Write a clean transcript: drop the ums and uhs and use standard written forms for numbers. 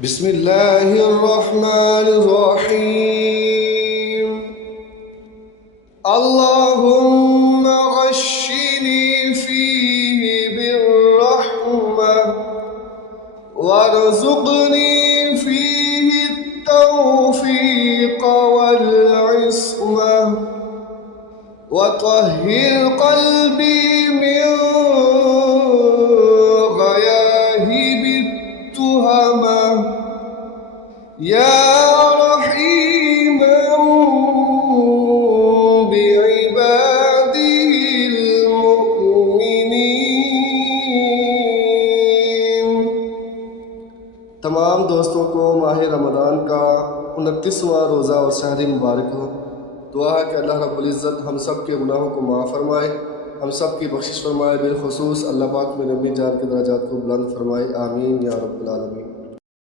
बिस्मिल्लाहिर्रहमानिर्रहीम। अल्लाहुम्मा गश्शिनी फीही बिर्रहमा वरज़ुक़नी फीही तौफ़ीक़ वल इस्मा वतहिर क़ल्बी मिन गयाहिबित तुहमा या रहीमन बिइबादिहिल मुमिनीन। तमाम दोस्तों को माह रमज़ान का 29वां रोज़ा और शहरी मुबारक हो। दुआ है कि अल्लाह रब्बुल इज़्ज़त हम सब के गुनाहों को माफ़ फरमाए, हम सब की बख्शिश फरमाए, बिलखुसूस अल्लाह पाक में नबी जान के दर्जात को बुलंद फरमाए। आमीन या रब्बुल आलमीन।